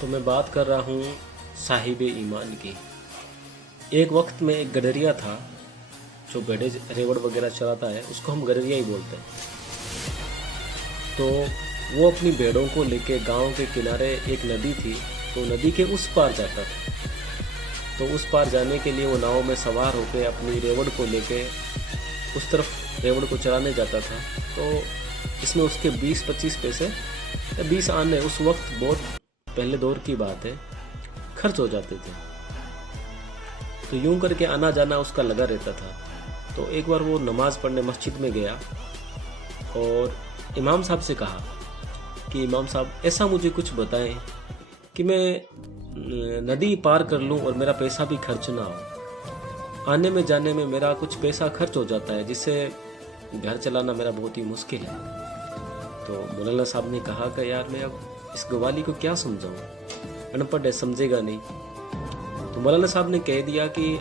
تو میں بات کر رہا ہوں صاحب ایمان کی۔ ایک وقت میں ایک گڈریا تھا جو گڑھے ریوڑ وغیرہ چلاتا ہے، اس کو ہم گڈریا ہی بولتے ہیں۔ تو وہ اپنی بھیڑوں کو لے کے گاؤں کے کنارے ایک ندی تھی، تو ندی کے اس پار جاتا تھا۔ تو اس پار جانے کے لیے وہ ناؤ میں سوار ہو کے اپنی ریوڑ کو لے کے اس طرف ریوڑ کو چلانے جاتا تھا۔ تو اس میں اس کے 20-25 پیسے یا 20 آنے اس وقت بہت پہلے دور کی بات ہے خرچ ہو جاتے تھے۔ تو یوں کر کے آنا جانا اس کا لگا رہتا تھا۔ تو ایک بار وہ نماز پڑھنے مسجد میں گیا اور امام صاحب سے کہا کہ امام صاحب ایسا مجھے کچھ بتائیں کہ میں ندی پار کر لوں اور میرا پیسہ بھی خرچ نہ ہو۔ آنے میں جانے میں میرا کچھ پیسہ خرچ ہو جاتا ہے، جس سے گھر چلانا میرا بہت ہی مشکل ہے۔ تو مولانا صاحب نے کہا کہ یار میں اب اس گوالی کو کیا سمجھاؤں، ان پڑھ ہے سمجھے گا نہیں۔ تو مولانا صاحب نے کہہ دیا کہ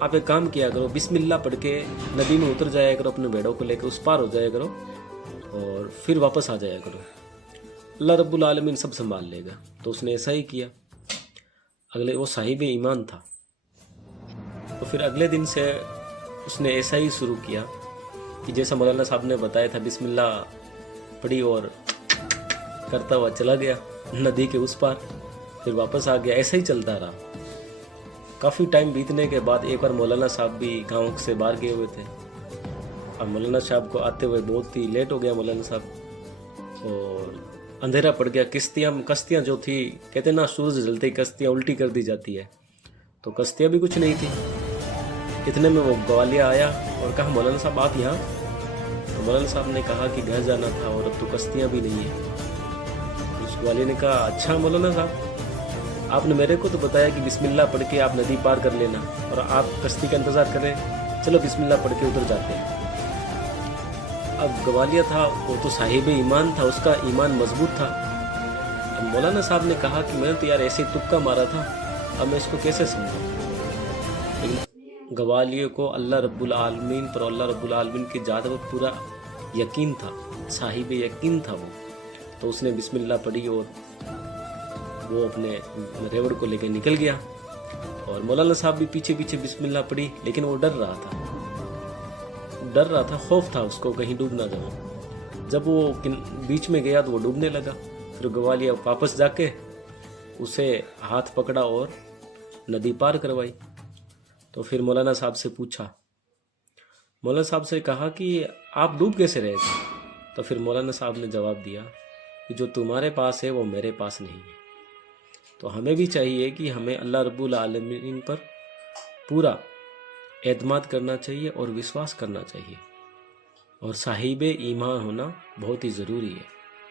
آپ ایک کام کیا کرو، بسم اللہ پڑھ کے ندی میں اتر جایا کرو، اپنے بھیڑوں کو لے کے اس پار ہو جایا کرو اور پھر واپس آ جایا کرو، اللہ رب العالمین سب سنبھال لے گا۔ تو اس نے ایسا ہی کیا۔ وہ صاحب ایمان تھا، تو پھر اگلے دن سے اس نے ایسا ہی شروع کیا کہ جیسا مولانا صاحب نے بتایا تھا، بسم اللہ پڑھی اور کرتا ہوا چلا گیا ندی کے اس پار، پھر واپس آ گیا۔ ایسا ہی چلتا رہا۔ کافی ٹائم بیتنے کے بعد ایک بار مولانا صاحب بھی گاؤں سے باہر گئے ہوئے تھے۔ اب مولانا صاحب کو آتے ہوئے بہت ہی لیٹ ہو گیا مولانا صاحب، اور اندھیرا پڑ گیا۔ کشتیاں جو تھی، کہتے ہیں نا سورج جلتے ہی کشتیاں الٹی کر دی جاتی ہے، تو کشتیاں بھی کچھ نہیں تھی۔ اتنے میں وہ گوالیہ آیا اور کہا مولانا صاحب آپ یہاں؟ تو مولانا صاحب نے کہا کہ گھر جانا تھا اور اب تو کشتیاں بھی نہیں ہیں۔ اس گوالیہ نے کہا اچھا مولانا صاحب، آپ نے میرے کو تو بتایا کہ بسم اللہ پڑھ کے آپ ندی پار کر لینا، اور آپ کشتی کا انتظار کریں، چلو بسم اللہ پڑھ کے ادھر جاتے ہیں۔ اب گوالیہ تھا، وہ تو صاحب ایمان تھا، اس کا ایمان مضبوط تھا۔ اب مولانا صاحب نے کہا کہ میں نے تو یار ایسے ہی تکا مارا تھا، اب میں اس کو کیسے سمجھاؤں؟ لیکن گوالیہ کو اللہ رب العالمین پر، اللہ رب العالمین کی ذات پر پورا یقین تھا، صاحب یقین تھا وہ۔ تو اس نے بسم اللہ پڑھی اور وہ اپنے ریوڑ کو لے کے نکل گیا، اور مولانا صاحب بھی پیچھے پیچھے بسم اللہ پڑھی، لیکن وہ ڈر رہا تھا، خوف تھا اس کو کہیں ڈوب نہ جاؤں۔ جب وہ بیچ میں گیا تو وہ ڈوبنے لگا۔ پھر گوالیہ واپس جا کے اسے ہاتھ پکڑا اور ندی پار کروائی۔ تو پھر مولانا صاحب سے پوچھا، مولانا صاحب سے کہا کہ آپ ڈوب کیسے رہے تھے؟ تو پھر مولانا صاحب نے جواب دیا کہ جو تمہارے پاس ہے وہ میرے پاس نہیں ہے۔ تو ہمیں بھی چاہیے کہ ہمیں اللہ رب العالمین پر پورا اعتماد کرنا چاہیے اور وشواس کرنا چاہیے، اور صاحب ایمان ہونا بہت ہی ضروری ہے۔